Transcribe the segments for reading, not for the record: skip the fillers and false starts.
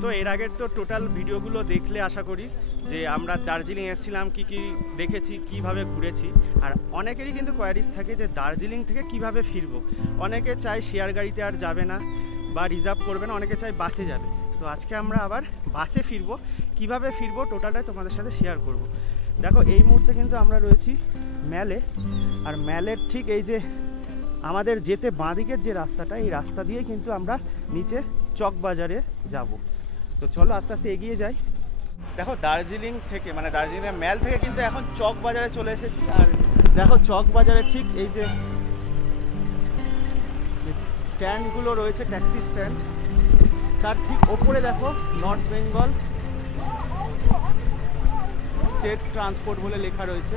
তো এর আগের তো টোটাল ভিডিওগুলো দেখলে আশা করি যে আমরা দার্জিলিং এসেছিলাম, কি কি দেখেছি, কিভাবে ঘুরেছি। আর অনেকেরই কিন্তু কোয়ারিজ থাকে যে দার্জিলিং থেকে কিভাবে ফিরবো। অনেকে চায় শেয়ার গাড়িতে আর যাবে না বা রিজার্ভ করবে না, অনেকে চায় বাসে যাবে। তো আজকে আমরা আবার বাসে ফিরবো, কিভাবে ফিরবো টোটালটাই তোমাদের সাথে শেয়ার করব। দেখো এই মুহূর্তে কিন্তু আমরা রয়েছি ম্যালে, আর ম্যালের ঠিক এই যে আমাদের যেতে বাঁদিকের যে রাস্তাটা, এই রাস্তা দিয়ে কিন্তু আমরা নিচে চকবাজারে যাব। তো চলো আস্তে আস্তে এগিয়ে যাই। দেখো দার্জিলিং থেকে মানে দার্জিলিংয়ের ম্যাল থেকে কিন্তু এখন চকবাজারে চলে এসেছি। আর দেখো চকবাজারে ঠিক এই যে স্ট্যান্ডগুলো রয়েছে, ট্যাক্সি স্ট্যান্ড, তার ঠিক ওপরে দেখো নর্থ বেঙ্গল স্টেট ট্রান্সপোর্ট বলে লেখা রয়েছে।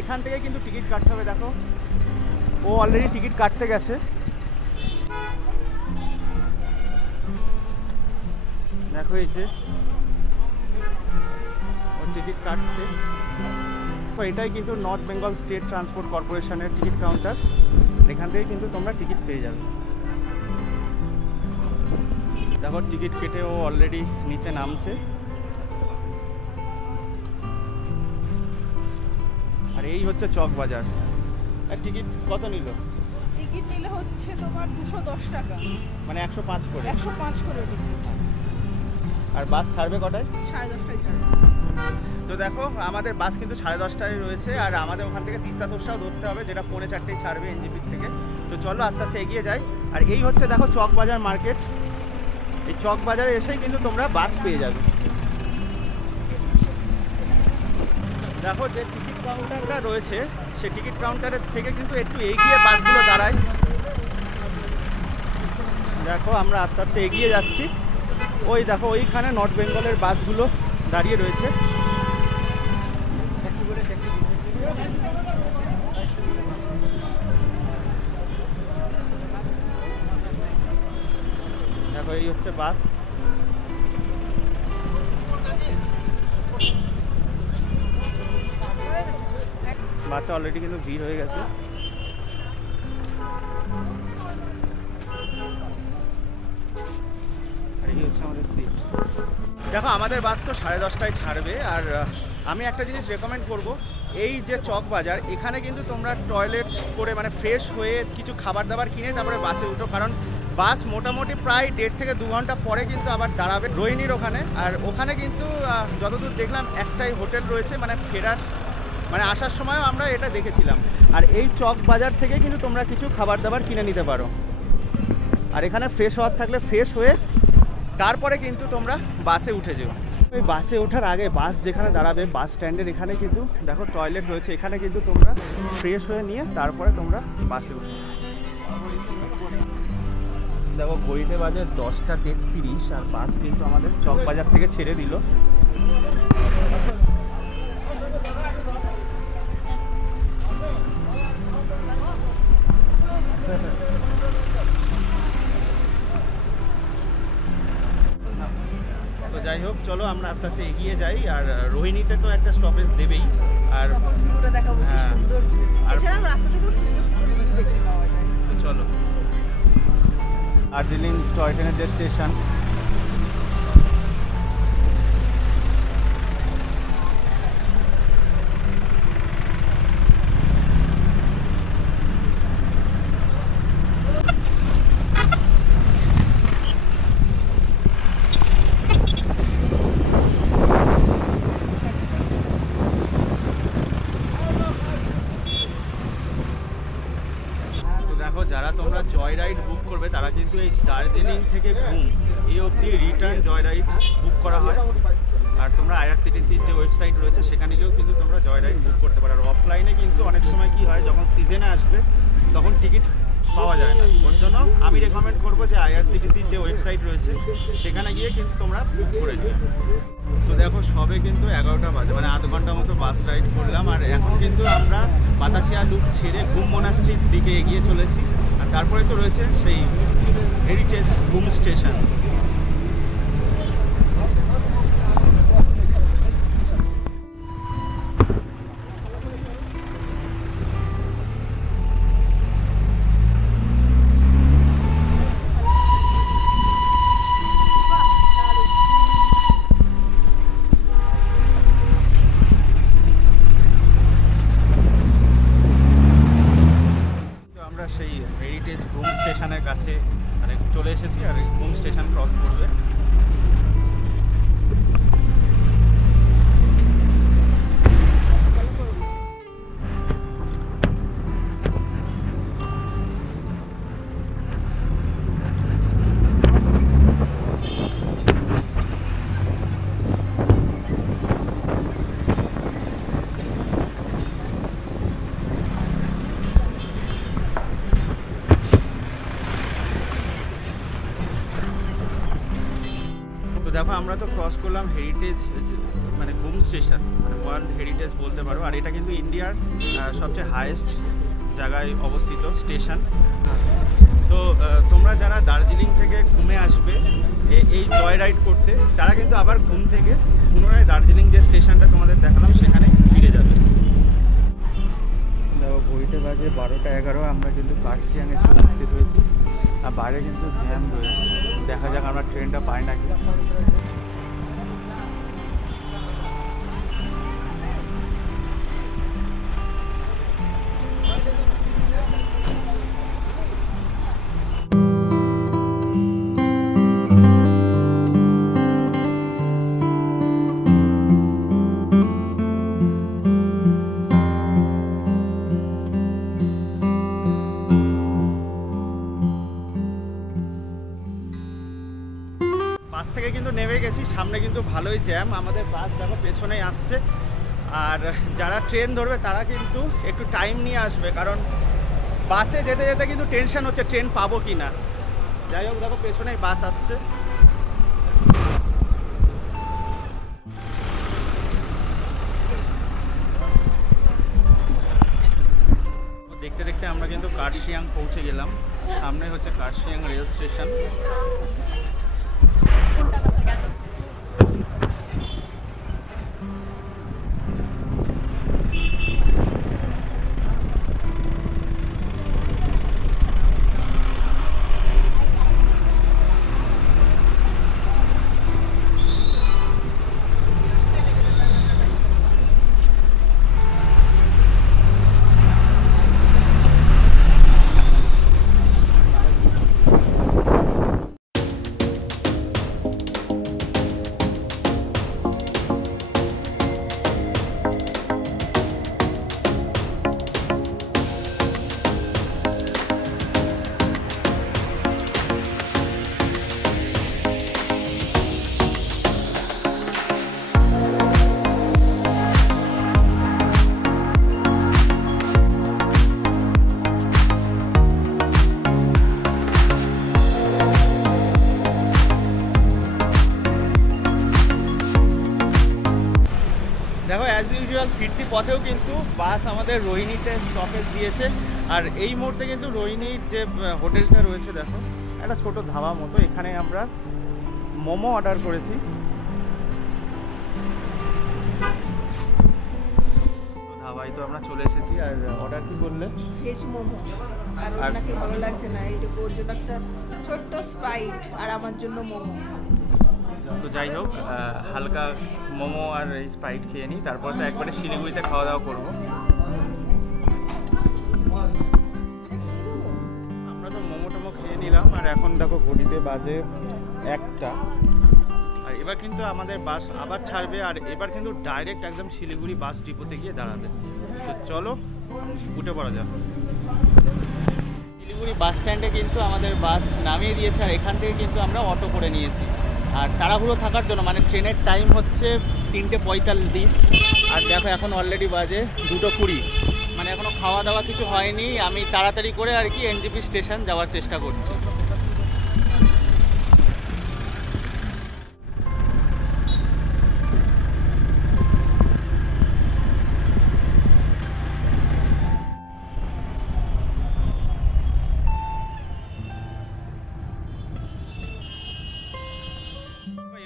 এখান থেকে কিন্তু টিকিট কাটতে হবে। দেখো ও অলরেডি টিকিট কাটতে গেছে। দেখো এই যে ও টিকিট কাটছে। তো এটাই কিন্তু নর্থ বেঙ্গল স্টেট ট্রান্সপোর্ট কর্পোরেশনের টিকিট কাউন্টার। এখান থেকে কিন্তু তোমরা টিকিট পেয়ে যাবে। দেখো টিকিট কেটে ও অলরেডি নিচে নামছে। আর এই হচ্ছে চকবাজার। আর টিকিট কত নিল? টিকিট নিলে হচ্ছে তোমার 210 টাকা, মানে 105 করে। 105 করে টিকিট। আর বাস ছাড়বে কটায়? 10:30টায় ছাড়বে। তো দেখো আমাদের বাস কিন্তু 10:30টায় রয়েছে। আর আমাদের ওখান থেকে তিস্তা তোরসাও ধরতে হবে, যেটা 4:45টায় ছাড়বে এনজিপি থেকে। তো চলো আস্তে আস্তে এগিয়ে যাই। আর এই হচ্ছে দেখো চকবাজার মার্কেট। এই চকবাজারে এসেই কিন্তু তোমরা বাস পেয়ে যাবে। দেখো যে টিকিট কাউন্টারটা রয়েছে, সে টিকিট কাউন্টারের থেকে কিন্তু একটু এগিয়ে বাসগুলো দাঁড়ায়। দেখো আমরা আস্তে আস্তে এগিয়ে যাচ্ছি। ওই দেখো ওইখানে নর্থ বেঙ্গলের বাসগুলো দাঁড়িয়ে রয়েছে। দেখো এই হচ্ছে বাস। বাসে অলরেডি কিন্তু ভিড় হয়ে গেছে। আর এই হচ্ছে আমাদের সিট। দেখো আমাদের বাস তো 10:30টায় ছাড়বে। আর আমি একটা জিনিস রেকমেন্ড করব, এই যে চকবাজার, এখানে কিন্তু তোমরা টয়লেট করে মানে ফ্রেশ হয়ে কিছু খাবার দাবার কিনে তারপরে বাসে উঠো। কারণ বাস মোটামুটি প্রায় 1.5 থেকে 2 ঘন্টা পরে কিন্তু আবার দাঁড়াবে রোহিণীর ওখানে। আর ওখানে কিন্তু যতদূর দেখলাম একটাই হোটেল রয়েছে, মানে ফেরার মানে আসার সময়ও আমরা এটা দেখেছিলাম। আর এই চকবাজার থেকে কিন্তু তোমরা কিছু খাবার দাবার কিনে নিতে পারো। আর এখানে ফ্রেশ হওয়ার থাকলে ফ্রেশ হয়ে তারপরে কিন্তু তোমরা বাসে উঠে যেও। ওই বাসে ওঠার আগে বাস যেখানে দাঁড়াবে বাস স্ট্যান্ডের এখানে কিন্তু দেখো টয়লেট রয়েছে। এখানে কিন্তু তোমরা ফ্রেশ হয়ে নিয়ে তারপরে তোমরা বাসে উঠো। দেখো ঘড়িতে বাজে 10:33 আর বাস কিন্তু আমাদের চকবাজার থেকে ছেড়ে দিল। তো যাই হোক চলো আমরা আস্তে আস্তে এগিয়ে যাই। আর রোহিণীতে তো একটা স্টপেজ দেবেই। আর ভিউটা দেখাবো, কি হ্যাঁ, সুন্দর। আর এছাড়া রাস্তা থেকেও সুন্দর সুন্দর ভিউ দেখতে পাওয়া যায়। তো চলো দার্জিলিং টয় ট্রেনের যে স্টেশন, যারা তোমরা জয় রাইড বুক করবে তারা কিন্তু এই দার্জিলিং থেকে ঘুম এই অবধি রিটার্ন জয় রাইড বুক করা হয়। আর তোমরা আইআরসিটিসির যে ওয়েবসাইট রয়েছে সেখানে গিয়েও কিন্তু তোমরা জয় রাইড বুক করতে পারো। আর অফলাইনে কিন্তু অনেক সময় কি হয়, যখন সিজনে আসবে তখন টিকিট পাওয়া যায় না। ওর জন্য আমি রেকমেন্ড করবো যে আইআরসিটিসির যে ওয়েবসাইট রয়েছে সেখানে গিয়ে কিন্তু তোমরা বুক করে নিও। তো দেখো সবে কিন্তু 11টা বাজে, মানে আধ ঘন্টা মতো বাস রাইড করলাম। আর এখন কিন্তু আমরা বাতাসিয়া লুপ ছেড়ে ঘুম মোনাস্ট্রির দিকে এগিয়ে চলেছি। আর তারপরে তো রয়েছে সেই হেরিটেজ ঘুম স্টেশন। পড়বে। তো দেখো আমরা তো ক্রস করলাম হেরিটেজ, মানে ঘুম স্টেশন, মানে ওয়ার্ল্ড হেরিটেজ বলতে পারো। আর এটা কিন্তু ইন্ডিয়ার সবচেয়ে হাইয়েস্ট জায়গায় অবস্থিত স্টেশন। তো তোমরা যারা দার্জিলিং থেকে ঘুমে আসবে এই জয় রাইড করতে, তারা কিন্তু আবার ঘুম থেকে পুনরায় দার্জিলিং যে স্টেশনটা তোমাদের দেখালাম সেখানে ফিরে যাবে। দেখো ঘড়িতে বাজে 12:11, আমরা কিন্তু কার্শিয়াং এসে উপস্থিত হয়েছি। আর বাইরে কিন্তু জ্যাম রয়েছে, দেখা যাক আমরা ট্রেনটা পাই নাকি। বাস থেকে কিন্তু নেমে গেছি, সামনে কিন্তু ভালোই জ্যাম। আমাদের বাস দেখো পেছনেই আসছে। আর যারা ট্রেন ধরবে তারা কিন্তু একটু টাইম নিয়ে আসবে, কারণ বাসে যেতে যেতে কিন্তু টেনশন হচ্ছে ট্রেন পাবো কি না। যাই হোক দেখো পেছনেই বাস আসছে। দেখতে দেখতে আমরা কিন্তু কার্শিয়াং পৌঁছে গেলাম। সামনে হচ্ছে কার্শিয়াং রেল স্টেশন। দেখো অ্যাজ ইউজুয়াল ফিরতি পথেও কিন্তু বাস আমাদের রোহিণীতে স্টপেজ দিয়েছে। আর এই মুহূর্তে কিন্তু রোহিণীর যে হোটেলটা রয়েছে, দেখো একটা ছোট ধাবা মতো, এখানে আমরা মোমো অর্ডার করেছি। ধাবায় তো আমরা চলে এসেছি। আর অর্ডার কি করলে? ভেজ মোমো। আর ওনাকে ভালো লাগছে না, এই যে ওর জন্য একটা ছোট্ট স্প্রাইট আর আমার জন্য মোমো। তো যাই হোক, হালকা মোমো আর এই স্প্রাইট খেয়ে নিই, তারপর তো একবারে শিলিগুড়িতে খাওয়া দাওয়া করবো। আমরা তো মোমো টোমো খেয়ে নিলাম। আর এখন দেখো ঘড়িতে বাজে 1টা। আর এবার কিন্তু আমাদের বাস আবার ছাড়বে। আর এবার কিন্তু ডাইরেক্ট একদম শিলিগুড়ি বাস ডিপোতে গিয়ে দাঁড়াবে। তো চলো উঠে পড়া যাক। শিলিগুড়ি বাস স্ট্যান্ডে কিন্তু আমাদের বাস নামিয়ে দিয়েছে। আর এখান থেকে কিন্তু আমরা অটো করে নিয়েছি। আর তাড়াহুড়ো থাকার জন্য, মানে ট্রেনের টাইম হচ্ছে 3:45। আর দেখো এখন অলরেডি বাজে 2:20, মানে এখনও খাওয়া দাওয়া কিছু হয়নি। আমি তাড়াতাড়ি করে আর কি এনজেপি স্টেশন যাওয়ার চেষ্টা করছি।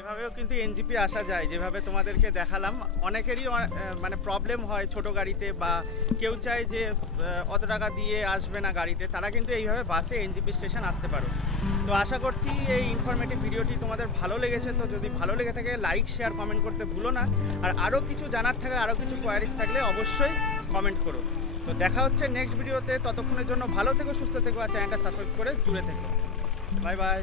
এভাবেও কিন্তু এনজিপি আসা যায়, যেভাবে তোমাদেরকে দেখালাম। অনেকেরই মানে প্রবলেম হয় ছোট গাড়িতে, বা কেউ চায় যে অত টাকা দিয়ে আসবে না গাড়িতে, তারা কিন্তু এইভাবে বাসে এনজিপি স্টেশন আসতে পারো। তো আশা করছি এই ইনফরমেটিভ ভিডিওটি তোমাদের ভালো লেগেছে। তো যদি ভালো লেগে থাকে লাইক, শেয়ার, কমেন্ট করতে ভুলো না। আর আরও কিছু জানার থাকলে, আরও কিছু কোয়ারিজ থাকলে অবশ্যই কমেন্ট করো। তো দেখা হচ্ছে নেক্সট ভিডিওতে। ততক্ষণের জন্য ভালো থেকো, সুস্থ থেকো, আর চ্যানেলটা সাবস্ক্রাইব করে জুড়ে থেকো। Bye bye.